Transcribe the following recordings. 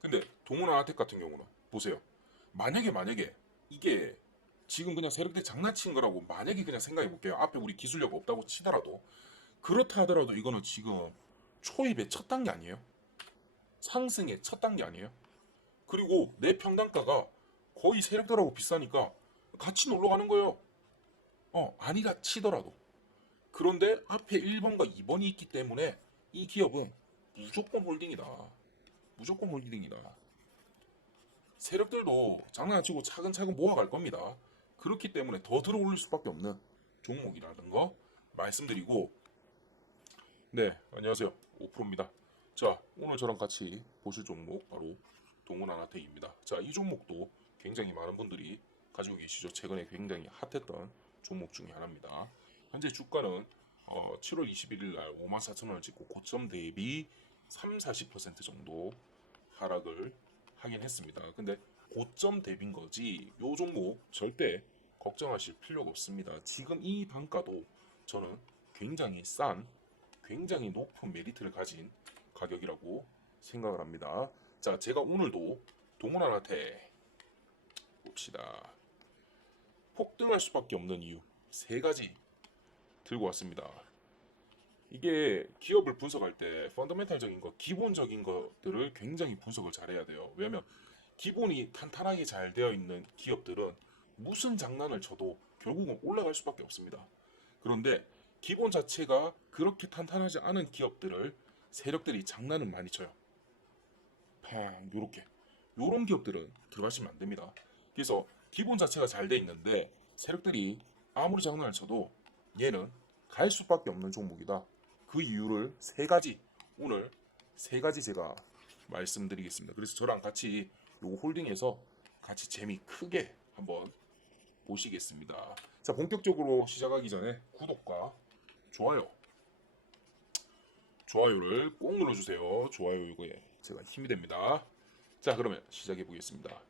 근데 동원아텍 같은 경우는 보세요. 만약에 이게 지금 그냥 세력들이 장난친 거라고 만약에 그냥 생각해 볼게요. 앞에 우리 기술력 없다고 치더라도 그렇다 하더라도 이거는 지금 초입의 첫 단계 아니에요? 상승의 첫 단계 아니에요? 그리고 내 평단가가 거의 세력들하고 비싸니까 같이 놀러 가는 거예요. 아니라 치더라도. 그런데 앞에 1번과 2번이 있기 때문에 이 기업은 무조건 홀딩이다. 무조건 홀딩이다. 세력들도 장난 안 치고 차근차근 모아갈 겁니다. 그렇기 때문에 더 들어올릴 수밖에 없는 종목이라는 거 말씀드리고, 네, 안녕하세요. 5%입니다. 자, 오늘 저랑 같이 보실 종목 바로 동원아나텍입니다. 자, 이 종목도 굉장히 많은 분들이 가지고 계시죠. 최근에 굉장히 핫했던 종목 중에 하나입니다. 현재 주가는 7월 21일 날 54,000원을 찍고 고점 대비 3, 40% 정도 하락을 하긴 했습니다. 근데 고점 대비인 거지 요 종목 절대 걱정하실 필요가 없습니다. 지금 이 단가도 저는 굉장히 싼, 굉장히 높은 메리트를 가진 가격이라고 생각을 합니다. 자, 제가 오늘도 동원아나텍 봅시다. 폭등할 수밖에 없는 이유 세 가지 들고 왔습니다. 이게 기업을 분석할 때 펀더멘탈적인 거, 기본적인 것들을 굉장히 분석을 잘해야 돼요. 왜냐면 기본이 탄탄하게 잘 되어 있는 기업들은 무슨 장난을 쳐도 결국은 올라갈 수밖에 없습니다. 그런데 기본 자체가 그렇게 탄탄하지 않은 기업들을 세력들이 장난은 많이 쳐요. 팡 요렇게 요런 기업들은 들어가시면 안 됩니다. 그래서 기본 자체가 잘 돼 있는데 세력들이 아무리 장난을 쳐도 얘는 갈 수밖에 없는 종목이다. 그 이유를 세 가지 오늘 세 가지 제가 말씀드리겠습니다. 그래서 저랑 같이 요 홀딩해서 같이 재미 크게 한번 보시겠습니다. 자, 본격적으로 시작하기 전에 구독과 좋아요를 꼭 눌러주세요. 좋아요 이거에 제가 힘이 됩니다. 자, 그러면 시작해 보겠습니다.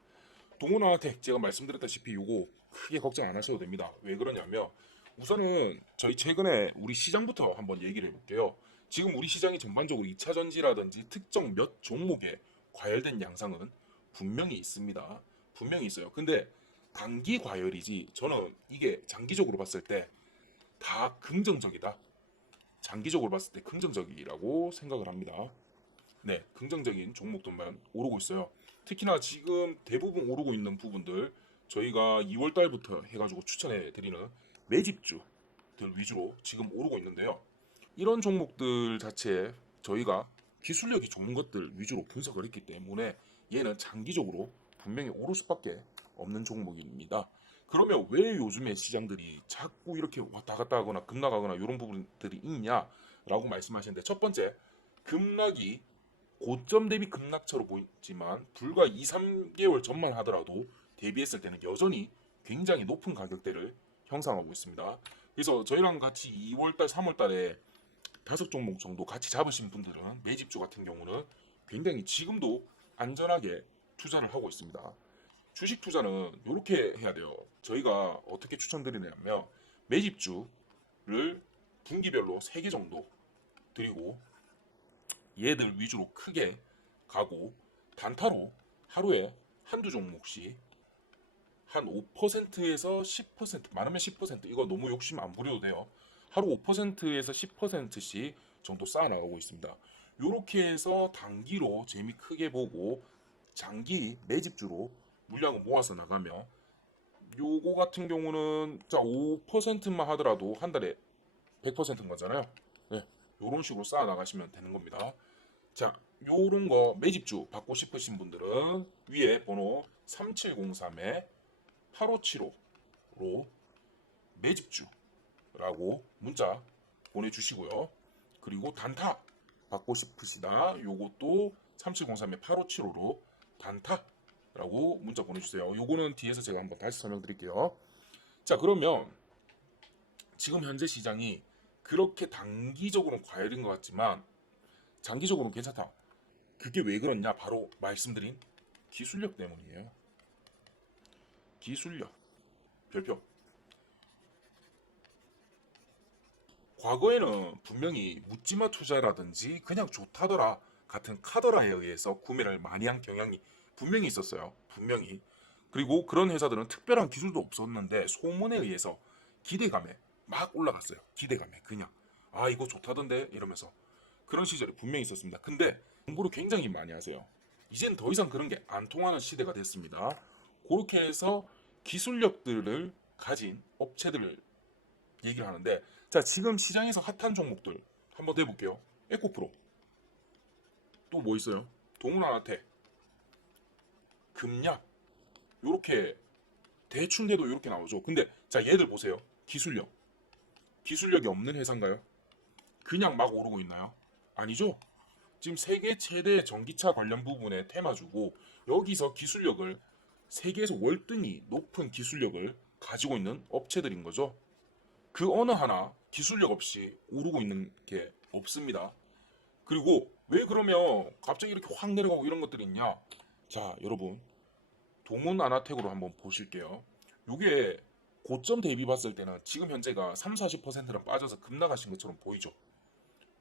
동원아텍 제가 말씀드렸다시피 요거 크게 걱정 안 하셔도 됩니다. 왜 그러냐면 우선은 저희 최근에 우리 시장부터 한번 얘기를 해볼게요. 지금 우리 시장이 전반적으로 2차 전지라든지 특정 몇 종목에 과열된 양상은 분명히 있습니다. 분명히 있어요. 근데 단기 과열이지 저는 이게 장기적으로 봤을 때 다 긍정적이다. 장기적으로 봤을 때 긍정적이라고 생각을 합니다. 네, 긍정적인 종목들만 오르고 있어요. 특히나 지금 대부분 오르고 있는 부분들 저희가 2월 달부터 해가지고 추천해 드리는 매집주들 위주로 지금 오르고 있는데요. 이런 종목들 자체에 저희가 기술력이 좋은 것들 위주로 분석을 했기 때문에 얘는 장기적으로 분명히 오를 수밖에 없는 종목입니다. 그러면 왜 요즘에 시장들이 자꾸 이렇게 왔다 갔다 하거나 급락하거나 이런 부분들이 있냐라고 말씀하시는데 첫 번째, 급락이 고점 대비 급락처로 보이지만 불과 2, 3개월 전만 하더라도 대비했을 때는 여전히 굉장히 높은 가격대를 형성하고 있습니다. 그래서 저희랑 같이 2월달, 3월달에 5종목 정도 같이 잡으신 분들은 매집주 같은 경우는 굉장히 지금도 안전하게 투자를 하고 있습니다. 주식 투자는 이렇게 해야 돼요. 저희가 어떻게 추천드리냐면 매집주를 분기별로 3개 정도 드리고 얘들 위주로 크게 가고 단타로 하루에 한두 종목씩 한 5%에서 10% 많으면 10% 이거 너무 욕심 안 부려도 돼요. 하루 5%에서 10%씩 정도 쌓아나가고 있습니다. 이렇게 해서 단기로 재미 크게 보고 장기 매집주로 물량을 모아서 나가면 요거 같은 경우는 자 5%만 하더라도 한 달에 100%인 거잖아요. 네, 요런 식으로 쌓아 나가시면 되는 겁니다. 자, 요런 거 매집주 받고 싶으신 분들은 위에 번호 3703에 8575로 매집주라고 문자 보내주시고요. 그리고 단타 받고 싶으시다. 요것도 3703에 8575로 단타라고 문자 보내주세요. 요거는 뒤에서 제가 한번 다시 설명드릴게요. 자, 그러면 지금 현재 시장이 그렇게 단기적으로는 과열인 것 같지만 장기적으로는 괜찮다. 그게 왜 그렇냐? 바로 말씀드린 기술력 때문이에요. 기술력. 별표. 과거에는 분명히 묻지마 투자라든지 그냥 좋다더라. 같은 카더라에 의해서 구매를 많이 한 경향이 분명히 있었어요. 분명히. 그리고 그런 회사들은 특별한 기술도 없었는데 소문에 의해서 기대감에 막 올라갔어요. 기대감에 그냥 아 이거 좋다던데 이러면서 그런 시절이 분명히 있었습니다. 근데 공부를 굉장히 많이 하세요. 이젠 더 이상 그런 게 안 통하는 시대가 됐습니다. 그렇게 해서 기술력들을 가진 업체들을 얘기를 하는데 자 지금 시장에서 핫한 종목들 한번 해볼게요. 에코프로 또 뭐 있어요? 동문아나텍 금약 요렇게 대충 돼도 이렇게 나오죠. 근데 자 얘들 보세요. 기술력이 없는 회사인가요? 그냥 막 오르고 있나요? 아니죠. 지금 세계 최대 전기차 관련 부분에 테마주고 여기서 기술력을 세계에서 월등히 높은 기술력을 가지고 있는 업체들인 거죠. 그 어느 하나 기술력 없이 오르고 있는 게 없습니다. 그리고 왜 그러면 갑자기 이렇게 확 내려가고 이런 것들이 있냐? 자, 여러분 동문 아나텍으로 한번 보실게요. 요게 고점 대비 봤을 때는 지금 현재가 3, 40%는 빠져서 급락하신 것처럼 보이죠.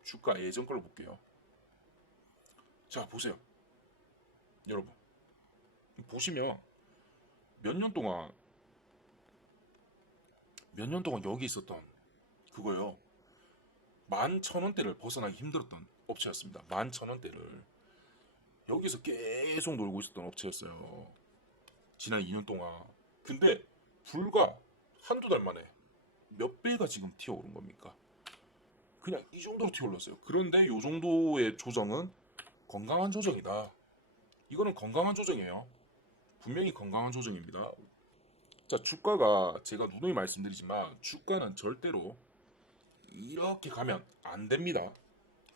주가 예전 걸로 볼게요. 자, 보세요. 여러분. 보시면 몇 년 동안 여기 있었던 그거요. 11,000원대를 벗어나기 힘들었던 업체였습니다. 11,000원대를 여기서 계속 놀고 있었던 업체였어요. 지난 2년 동안. 근데 불과 한두 달 만에 몇 배가 지금 튀어오른 겁니까? 그냥 이 정도로 튀어올랐어요. 그런데 이 정도의 조정은 건강한 조정이다. 이거는 건강한 조정이에요. 분명히 건강한 조정입니다. 자, 주가가 제가 누누이 말씀드리지만 주가는 절대로 이렇게 가면 안 됩니다.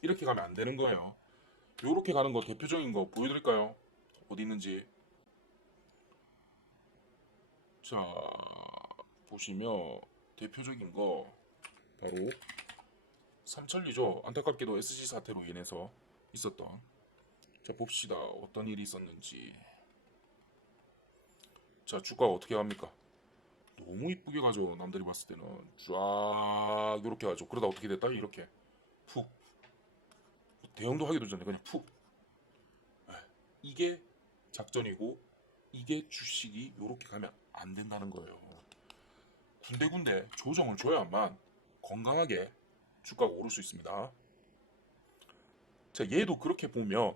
이렇게 가면 안 되는 거예요. 이렇게 가는 거 대표적인 거 보여드릴까요? 어디 있는지. 자, 보시면 대표적인 거 바로 삼천리죠. 안타깝게도 SG 사태로 인해서 있었던. 자, 봅시다. 어떤 일이 있었는지. 자, 주가가 어떻게 갑니까? 너무 이쁘게 가죠. 남들이 봤을 때는 쫙 이렇게 가죠. 그러다 어떻게 됐다? 이렇게 푹. 대형도 하기도 전에 그냥 푹. 이게 작전이고 이게 주식이 이렇게 가면 안 된다는 거예요. 군데군데 조정을 줘야만 건강하게 주가가 오를 수 있습니다. 자, 얘도 그렇게 보면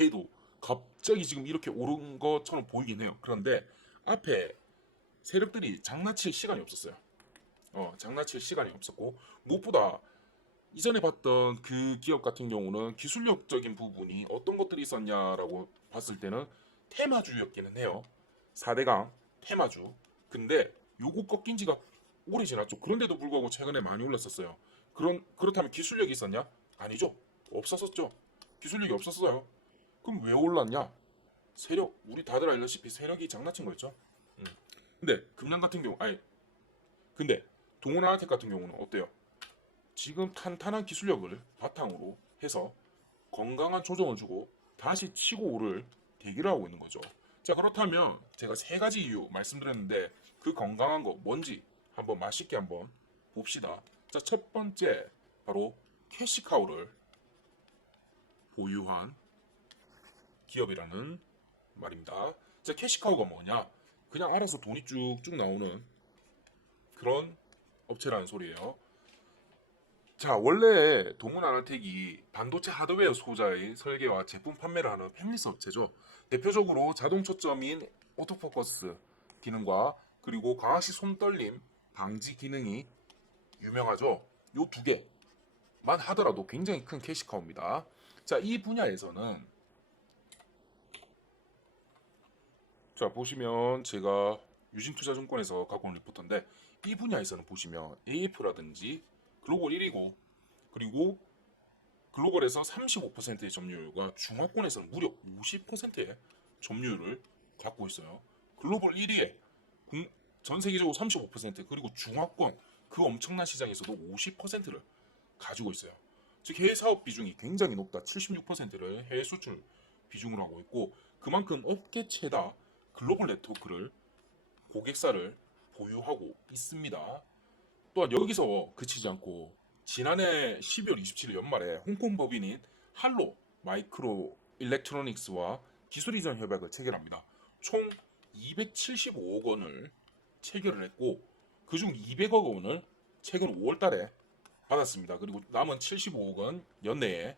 얘도 갑자기 지금 이렇게 오른 것처럼 보이긴 해요. 그런데 앞에 세력들이 장난칠 시간이 없었어요. 장난칠 시간이 없었고 무엇보다 이전에 봤던 그 기업 같은 경우는 기술력적인 부분이 어떤 것들이 있었냐라고 봤을 때는 테마주였기는 해요. 4대강 테마주. 근데 요거 꺾인 지가 오래 지났죠. 그런데도 불구하고 최근에 많이 올랐었어요. 그렇다면 기술력이 있었냐? 아니죠. 없었었죠. 기술력이 없었어요. 그럼 왜 올랐냐? 세력. 우리 다들 알다시피 세력이 장난친 거였죠. 음. 근데 금양 같은 경우 근데 동원아텍 같은 경우는 어때요? 지금 탄탄한 기술력을 바탕으로 해서 건강한 조정을 주고 다시 치고 오를 대기를 하고 있는 거죠. 자, 그렇다면 제가 세 가지 이유 말씀드렸는데 그 건강한 거 뭔지 한번 맛있게 한번 봅시다. 자, 첫 번째 바로 캐시카우를 보유한 기업이라는 말입니다. 자, 캐시카우가 뭐냐? 그냥 알아서 돈이 쭉쭉 나오는 그런 업체라는 소리예요. 자, 원래 동문아나텍이 반도체 하드웨어 소자의 설계와 제품 판매를 하는 팹리스 업체죠. 대표적으로 자동 초점인 오토포커스 기능과 그리고 광학식 손떨림 방지 기능이 유명하죠. 요 두 개만 하더라도 굉장히 큰 캐시카우입니다. 자, 이 분야에서는 자, 보시면 제가 유진투자증권에서 갖고 온 리포터인데 이 분야에서는 보시면 AF라든지 글로벌 1위고 그리고 글로벌에서 35%의 점유율과 중화권에서는 무려 50%의 점유율을 갖고 있어요. 글로벌 1위에 전 세계적으로 35% 그리고 중화권 그 엄청난 시장에서도 50%를 가지고 있어요. 즉 해외 사업 비중이 굉장히 높다. 76%를 해외 수출 비중으로 하고 있고 그만큼 업계 최다 글로벌 네트워크를 고객사를 보유하고 있습니다. 또한 여기서 그치지 않고 지난해 12월 27일 연말에 홍콩 법인인 할로 마이크로 일렉트로닉스와 기술 이전 협약을 체결합니다. 총 275억 원을 체결을 했고 그중 200억 원을 최근 5월 달에 받았습니다. 그리고 남은 75억 원 연내에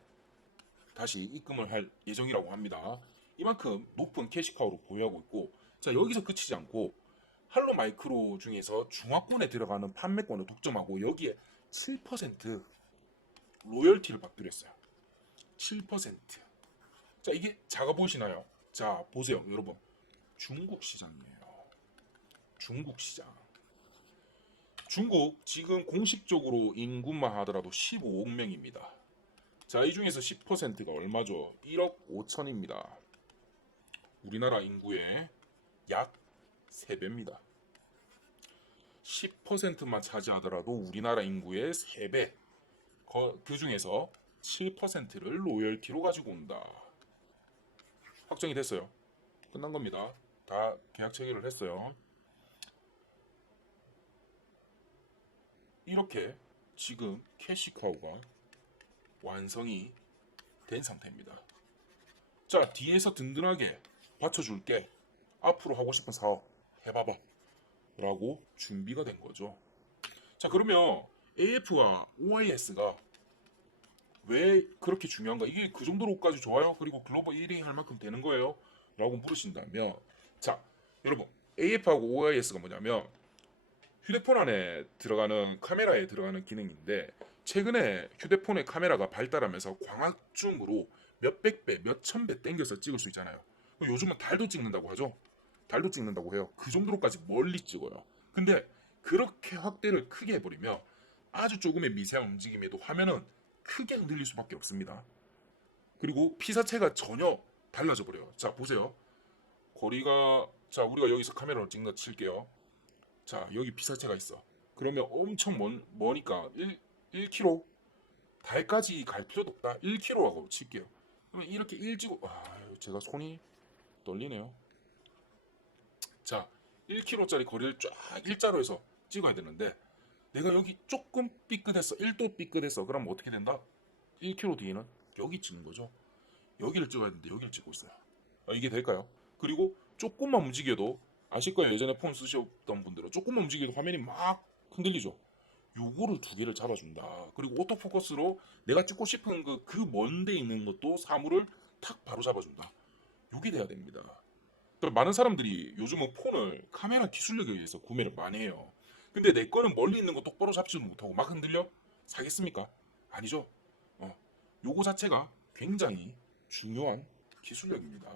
다시 입금을 할 예정이라고 합니다. 이만큼 높은 캐시카우를 보유하고 있고, 자 여기서 그치지 않고 할로 마이크로 중에서 중화권에 들어가는 판매권을 독점하고 여기에 7% 로열티를 받기로 했어요. 7%. 자 이게 작아 보이시나요? 자 보세요 여러분, 중국 시장이에요. 중국 시장. 중국 지금 공식적으로 인구만 하더라도 15억 명입니다. 자, 이 중에서 10%가 얼마죠? 1억 5천입니다. 우리나라 인구의 약 3배입니다. 10%만 차지하더라도 우리나라 인구의 3배. 그 중에서 7%를 로열티로 가지고 온다. 확정이 됐어요. 끝난 겁니다. 다 계약 체결을 했어요. 이렇게 지금 캐시카우가 완성이 된 상태입니다. 자, 뒤에서 든든하게 받쳐줄게. 앞으로 하고 싶은 사업 해봐봐. 라고 준비가 된 거죠. 자, 그러면 AF와 OIS가 왜 그렇게 중요한가? 이게 그 정도로까지 좋아요? 그리고 글로벌 1위 할 만큼 되는 거예요? 라고 물으신다면, 자, 여러분, AF하고 OIS가 뭐냐면 휴대폰 안에 들어가는 카메라에 들어가는 기능인데, 최근에 휴대폰의 카메라가 발달하면서 광학줌으로 몇백 배, 몇천 배 땡겨서 찍을 수 있잖아요. 요즘은 달도 찍는다고 하죠. 달도 찍는다고 해요. 그 정도로까지 멀리 찍어요. 근데 그렇게 확대를 크게 해버리면 아주 조금의 미세한 움직임에도 화면은 크게 흔들릴 수밖에 없습니다. 그리고 피사체가 전혀 달라져 버려요. 자 보세요. 거리가, 자 우리가 여기서 카메라로 찍는 거 칠게요. 자 여기 피사체가 있어. 그러면 엄청 머니까 1km, 달까지 갈 필요도 없다. 1km라고 칠게요. 그러면 이렇게 일찍, 제가 손이 떨리네요. 자 1km짜리 거리를 쫙 일자로 해서 찍어야 되는데 내가 여기 조금 삐끗했어. 1도 삐끗했어. 그럼 어떻게 된다? 1km 뒤에는 여기 찍는 거죠. 여기를 찍어야 되는데 여기를 찍고 있어요. 이게 될까요? 그리고 조금만 움직여도, 아실 거예요. 예전에 폰 쓰셨던 분들은 조금만 움직여도 화면이 막 흔들리죠. 요거를 두 개를 잡아준다. 그리고 오토포커스로 내가 찍고 싶은 그 먼데 있는 것도 사물을 탁 바로 잡아준다. 요게 돼야 됩니다. 많은 사람들이 요즘은 폰을 카메라 기술력에 의해서 구매를 많이 해요. 근데 내 거는 멀리 있는 거 똑바로 잡지도 못하고 막 흔들려? 사겠습니까? 아니죠. 요거 자체가 굉장히 중요한 기술력입니다.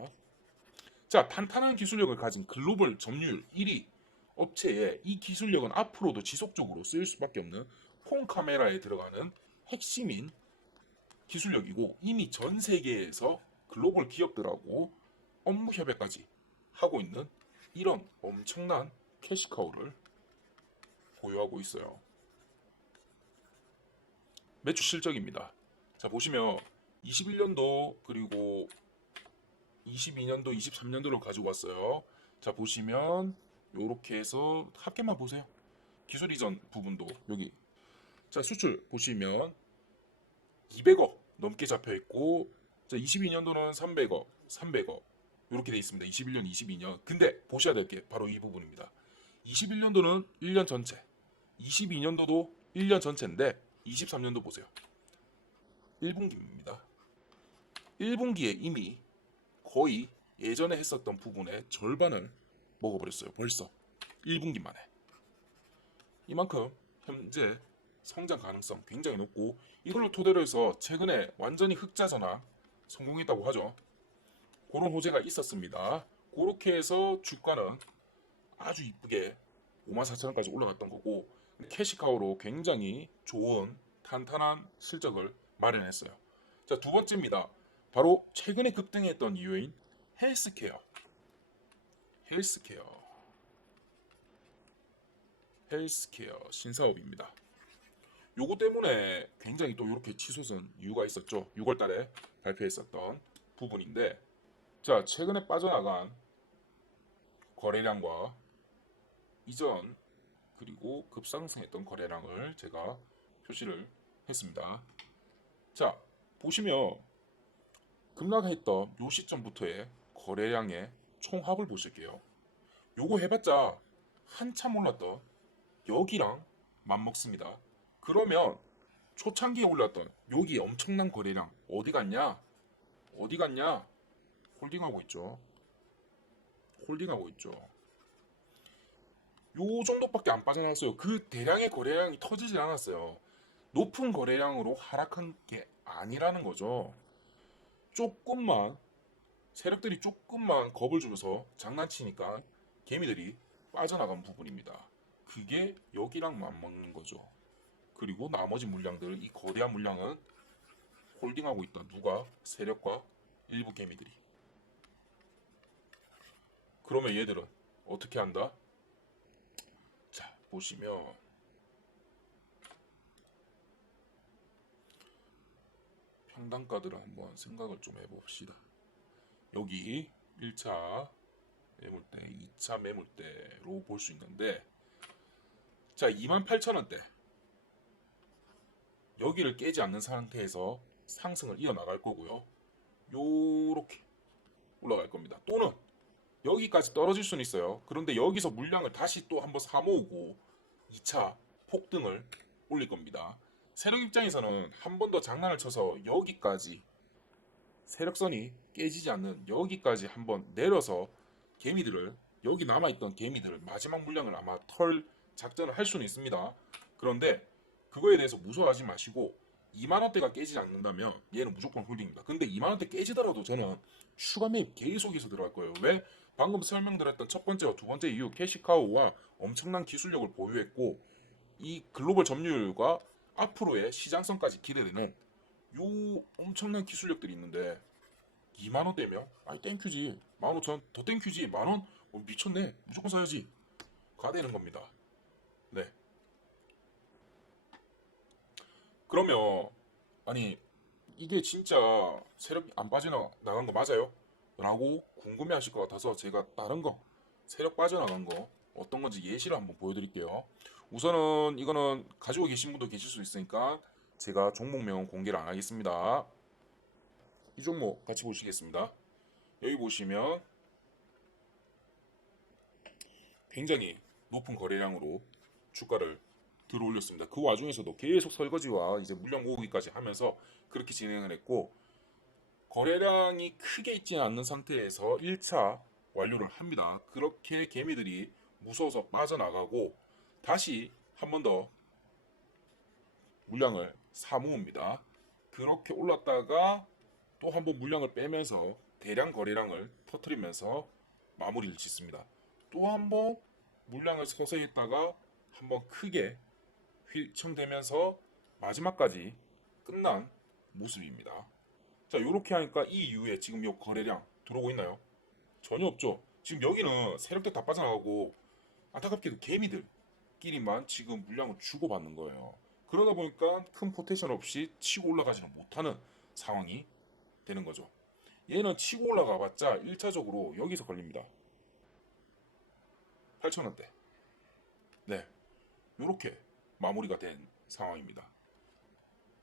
자, 탄탄한 기술력을 가진 글로벌 점유율 1위 업체에 이 기술력은 앞으로도 지속적으로 쓰일 수밖에 없는 폰 카메라에 들어가는 핵심인 기술력이고, 이미 전 세계에서 글로벌 기업들하고 업무 협약까지 하고 있는 이런 엄청난 캐시카우를 보유하고 있어요. 매출 실적입니다. 자 보시면 21년도 그리고 22년도 23년도를 가지고 왔어요. 자 보시면 요렇게 해서 합계만 보세요. 기술 이전 부분도 여기. 자 수출 보시면 200억 넘게 잡혀 있고, 자 22년도는 300억 이렇게 돼 있습니다. 21년, 22년. 근데 보셔야 될 게 바로 이 부분입니다. 21년도는 1년 전체, 22년도도 1년 전체인데 23년도 보세요. 1분기입니다. 1분기에 이미 거의 예전에 했었던 부분의 절반을 먹어버렸어요. 벌써 1분기 만에. 이만큼 현재 성장 가능성 굉장히 높고, 이걸로 토대로 해서 최근에 완전히 흑자 전환 성공했다고 하죠. 그런 호재가 있었습니다. 그렇게 해서 주가는 아주 이쁘게 54,000원까지 올라갔던 거고, 캐시카우로 굉장히 좋은 탄탄한 실적을 마련했어요. 자, 두 번째입니다. 바로 최근에 급등했던 이유인 헬스케어. 헬스케어 신사업입니다. 요거 때문에 굉장히 또 이렇게 치솟은 이유가 있었죠. 6월 달에 발표했었던 부분인데, 자, 최근에 빠져나간 거래량과 이전 그리고 급상승했던 거래량을 제가 표시를 했습니다. 자, 보시면 급락했던 요 시점부터의 거래량의 총합을 보실게요. 요거 해봤자 한참 올랐던 여기랑 맞먹습니다. 그러면 초창기에 올랐던 여기 엄청난 거래량 어디 갔냐? 어디 갔냐? 홀딩하고 있죠. 홀딩하고 있죠. 요 정도밖에 안 빠져나왔어요. 그 대량의 거래량이 터지지 않았어요. 높은 거래량으로 하락한 게 아니라는 거죠. 조금만 세력들이 조금만 겁을 주면서 장난치니까 개미들이 빠져나간 부분입니다. 그게 여기랑 맞먹는 거죠. 그리고 나머지 물량들, 이 거대한 물량은 홀딩하고 있다. 누가? 세력과 일부 개미들이. 그러면 얘들은 어떻게 한다? 자, 보시면 평단가들을 한번 생각을 좀 해봅시다. 여기 1차 매물대, 2차 매물대로 볼 수 있는데, 자, 28,000원대 여기를 깨지 않는 상태에서 상승을 이어나갈 거고요. 요렇게 올라갈 겁니다. 또는 여기까지 떨어질 수는 있어요. 그런데 여기서 물량을 다시 또 한번 사모으고 2차 폭등을 올릴 겁니다. 세력 입장에서는 한 번 더 장난을 쳐서 여기까지 세력선이 깨지지 않는 여기까지 한번 내려서 개미들을, 여기 남아있던 개미들을 마지막 물량을 아마 털 작전을 할 수는 있습니다. 그런데 그거에 대해서 무서워하지 마시고 2만원대가 깨지지 않는다면 얘는 무조건 홀딩입니다. 근데 2만원대 깨지더라도 저는 추가 매입 계속해서 들어갈 거예요. 왜? 방금 설명드렸던 첫 번째와 두 번째 이유, 캐시카우와 엄청난 기술력을 보유했고 이 글로벌 점유율과 앞으로의 시장성까지 기대되는 요 엄청난 기술력들이 있는데 2만원대면 아니 땡큐지, 15,000 더 땡큐지, 만원 미쳤네, 무조건 사야지 가 되는 겁니다. 네, 그러면 아니 이게 진짜 세력이 안 빠져나간 거 맞아요? 라고 궁금해 하실 것 같아서 제가 다른 거 세력 빠져나간 거 어떤 건지 예시를 한번 보여드릴게요. 우선은 이거는 가지고 계신 분도 계실 수 있으니까 제가 종목명 공개를 안 하겠습니다. 이 종목 같이 보시겠습니다. 여기 보시면 굉장히 높은 거래량으로 주가를 들어 올렸습니다. 그 와중에서도 계속 설거지와 이제 물량 모으기까지 하면서 그렇게 진행을 했고, 거래량이 크게 있지는 않는 상태에서 1차 완료를 합니다. 그렇게 개미들이 무서워서 빠져나가고 다시 한 번 더 물량을 사모읍니다. 그렇게 올랐다가 또 한 번 물량을 빼면서 대량 거래량을 터트리면서 마무리를 짓습니다. 또 한 번 물량을 서서히 했다가 한 번 크게 휘청되면서 마지막까지 끝난 모습입니다. 자, 이렇게 하니까 이 이후에 지금 이 거래량 들어오고 있나요? 전혀 없죠. 지금 여기는 세력들 다 빠져나가고 안타깝게도 개미들끼리만 지금 물량을 주고받는 거예요. 그러다 보니까 큰 포텐셜 없이 치고 올라가지는 못하는 상황이 되는 거죠. 얘는 치고 올라가 봤자 1차적으로 여기서 걸립니다. 8,000원대. 네, 이렇게 마무리가 된 상황입니다.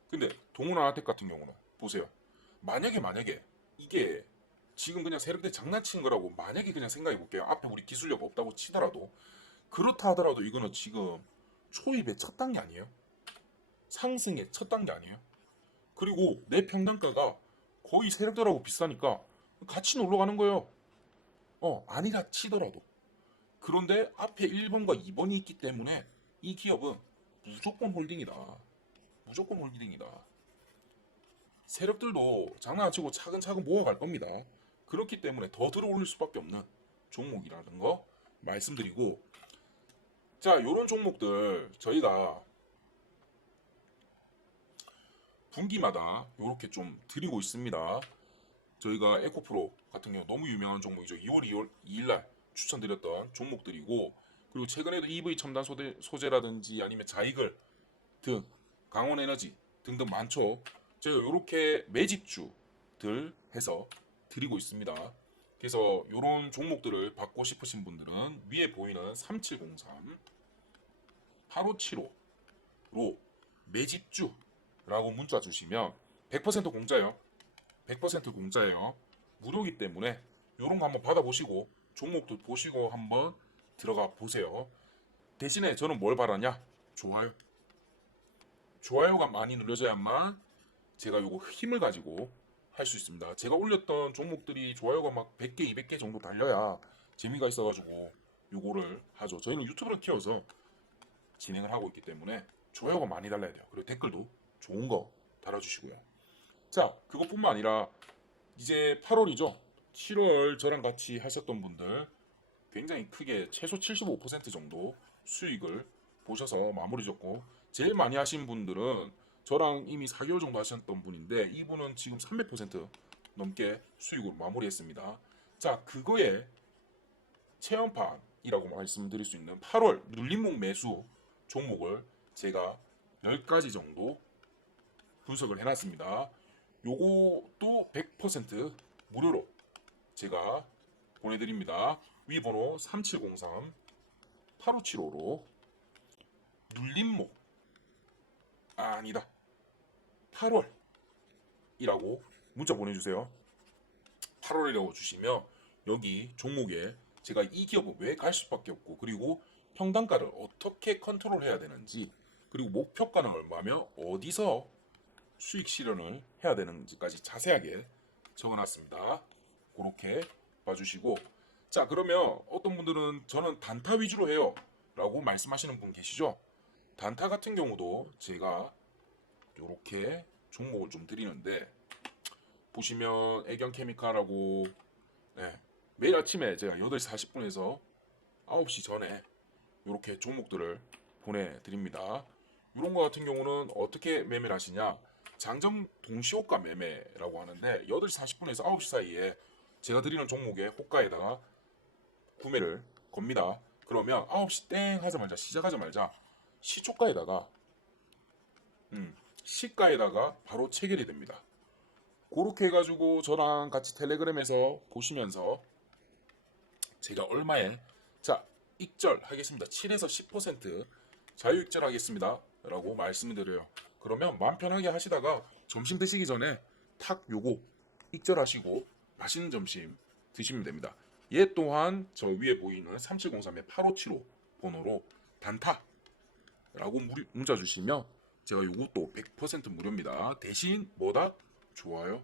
근데 동훈아텍 같은 경우는 보세요. 만약에 이게 지금 그냥 세력들 장난치는 거라고 만약에 그냥 생각해 볼게요. 앞에 우리 기술력 없다고 치더라도, 그렇다 하더라도 이거는 지금 초입의 첫 단계 아니에요? 상승의 첫 단계 아니에요? 그리고 내 평단가가 거의 세력들하고 비싸니까 같이 놀러 가는 거예요. 아니라 치더라도. 그런데 앞에 1번과 2번이 있기 때문에 이 기업은 무조건 홀딩이다. 무조건 홀딩이다. 세력들도 장난 안 치고 차근차근 모아갈 겁니다. 그렇기 때문에 더 들어올릴 수밖에 없는 종목이라는 거 말씀드리고, 자, 요런 종목들 저희가 분기마다 요렇게 좀 드리고 있습니다. 저희가 에코프로 같은 경우 너무 유명한 종목이죠. 2월 2일날 추천드렸던 종목들이고, 그리고 최근에도 EV 첨단 소재라든지 아니면 자이글 등 강원에너지 등등 많죠. 제가 이렇게 매집주들 해서 드리고 있습니다. 그래서 이런 종목들을 받고 싶으신 분들은 위에 보이는 3703 8575로 매집주라고 문자 주시면 100% 공짜요. 100% 공짜예요. 무료이기 때문에 요런 거 한번 받아보시고 종목도 보시고 한번 들어가 보세요. 대신에 저는 뭘 바라냐? 좋아요. 좋아요가 많이 눌려져야만 제가 요거 힘을 가지고 할 수 있습니다. 제가 올렸던 종목들이 좋아요가 막 100개, 200개 정도 달려야 재미가 있어가지고 요거를 하죠. 저희는 유튜브를 키워서 진행을 하고 있기 때문에 좋아요가 많이 달려야 돼요. 그리고 댓글도 좋은 거 달아주시고요. 자, 그것뿐만 아니라 이제 8월이죠. 7월 저랑 같이 하셨던 분들 굉장히 크게 최소 75% 정도 수익을 보셔서 마무리 졌고, 제일 많이 하신 분들은 저랑 이미 4개월 정도 하셨던 분인데 이분은 지금 300% 넘게 수익으로 마무리했습니다. 자, 그거에 체험판이라고 말씀드릴 수 있는 8월 눌림목 매수 종목을 제가 10가지 정도 분석을 해놨습니다. 요것도 100% 무료로 제가 보내드립니다. 위 번호 3703 8575로 눌림목 아니다 8월이라고 문자 보내주세요. 8월이라고 주시면 여기 종목에 제가 이 기업은 왜 갈 수밖에 없고, 그리고 평단가를 어떻게 컨트롤해야 되는지, 그리고 목표가는 얼마며 어디서 수익 실현을 해야 되는지까지 자세하게 적어놨습니다. 그렇게 봐주시고, 자, 그러면 어떤 분들은 저는 단타 위주로 해요 라고 말씀하시는 분 계시죠? 단타 같은 경우도 제가 이렇게 종목을 좀 드리는데, 보시면 애경케미칼하고 매일 아침에 제가 8시 40분에서 9시 전에 이렇게 종목들을 보내드립니다. 이런 거 같은 경우는 어떻게 매매를 하시냐? 장정 동시호가 매매라고 하는데 8시 40분에서 9시 사이에 제가 드리는 종목의 호가에다가 구매를 겁니다. 그러면 9시 땡 하자마자 시작하자마자 시초가에다가 시가에다가 바로 체결이 됩니다. 그렇게 해가지고 저랑 같이 텔레그램에서 보시면서 제가 얼마에 자 익절 하겠습니다. 7에서 10% 자유익절 하겠습니다 라고 말씀드려요. 그러면 마음 편하게 하시다가 점심 드시기 전에 탁 요거 익절하시고 맛있는 점심 드시면 됩니다. 얘 또한 저 위에 보이는 3703의 8575 번호로 단타라고 문자 주시면 제가 요것도 100% 무료입니다. 대신 뭐다? 좋아요.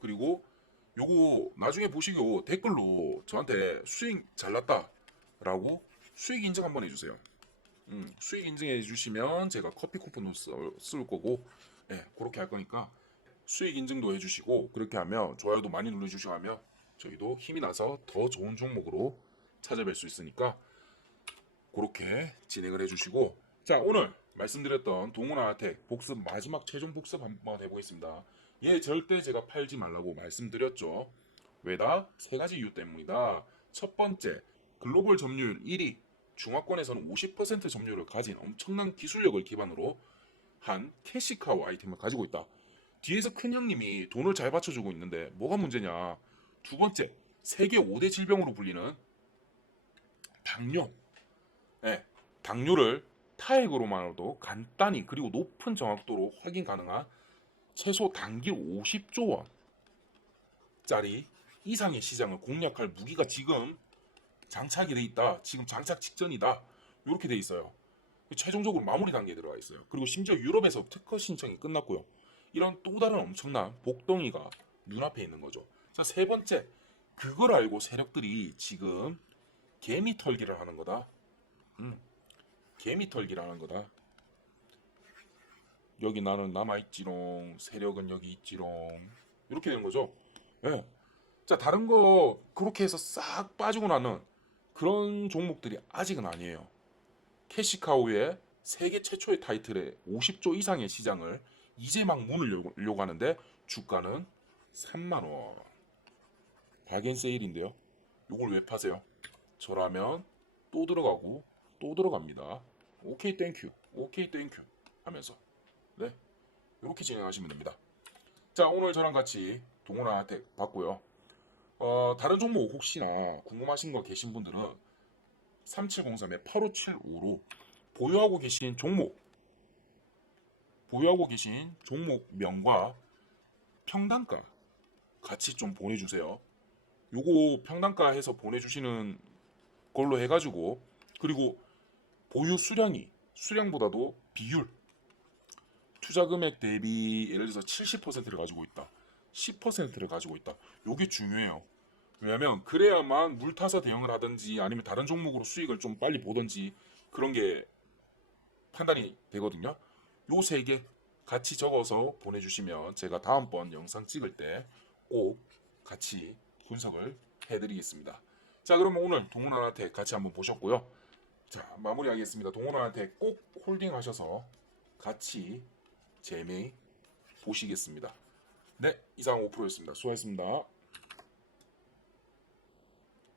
그리고 요거 나중에 보시고 댓글로 저한테 수익 잘났다 라고 수익 인증 한번 해주세요. 수익 인증해 주시면 제가 커피 쿠폰도 쓸 거고, 그렇게 할 거니까 수익 인증도 해주시고, 그렇게 하면 좋아요도 많이 눌러주시고 하면 저희도 힘이 나서 더 좋은 종목으로 찾아뵐 수 있으니까 그렇게 진행을 해주시고, 자, 오늘 말씀드렸던 동훈아텍 복습 마지막 최종 복습 한번 해보겠습니다. 얘 절대 제가 팔지 말라고 말씀드렸죠. 왜다? 세 가지 이유 때문이다. 첫 번째, 글로벌 점유율 1위, 중화권에서는 50% 점유율을 가진 엄청난 기술력을 기반으로 한 캐시카우 아이템을 가지고 있다. 뒤에서 큰 형님이 돈을 잘 받쳐주고 있는데 뭐가 문제냐. 두 번째, 세계 5대 질병으로 불리는 당뇨. 당뇨를 타액으로만으로도 간단히 그리고 높은 정확도로 확인 가능한 최소 단기 50조 원짜리 이상의 시장을 공략할 무기가 지금 장착이 돼 있다. 지금 장착 직전이다. 이렇게 돼 있어요. 최종적으로 마무리 단계에 들어가 있어요. 그리고 심지어 유럽에서 특허 신청이 끝났고요. 이런 또 다른 엄청난 복덩이가 눈앞에 있는 거죠. 자, 세 번째, 그걸 알고 세력들이 지금 개미 털기를 하는 거다. 개미 털기를 하는 거다. 여기 나는 남아있지롱, 세력은 여기 있지롱, 이렇게 되는 거죠. 예. 자, 다른 거 그렇게 해서 싹 빠지고 나는 그런 종목들이 아직은 아니에요. 캐시카우의 세계 최초의 타이틀에 50조 이상의 시장을 이제 막 문을 열려고 하는데 주가는 3만 원. 바겐 세일인데요. 이걸 왜 파세요? 저라면 또 들어가고 또 들어갑니다. 오케이 땡큐 하면서 이렇게 진행하시면 됩니다. 자, 오늘 저랑 같이 동훈아한테 봤고요. 다른 종목 혹시나 궁금하신 거 계신 분들은 3703의 8575로 보유하고 계신 종목명과 평단가 같이 좀 보내주세요. 요거 평단가 해서 보내주시는 걸로 해가지고, 그리고 보유 수량보다도 비율, 투자 금액 대비 예를 들어서 70%를 가지고 있다, 10%를 가지고 있다. 요게 중요해요. 왜냐면 그래야만 물 타서 대응을 하든지 아니면 다른 종목으로 수익을 좀 빨리 보든지 그런 게 판단이 되거든요. 요 세 개 같이 적어서 보내주시면 제가 다음번 영상 찍을 때 꼭 같이 분석을 해드리겠습니다. 자, 그러면 오늘 동훈아한테 같이 한번 보셨고요. 자, 마무리하겠습니다. 동훈아한테 꼭 홀딩 하셔서 같이 재미 보시겠습니다. 네, 이상 5%였습니다. 수고하셨습니다.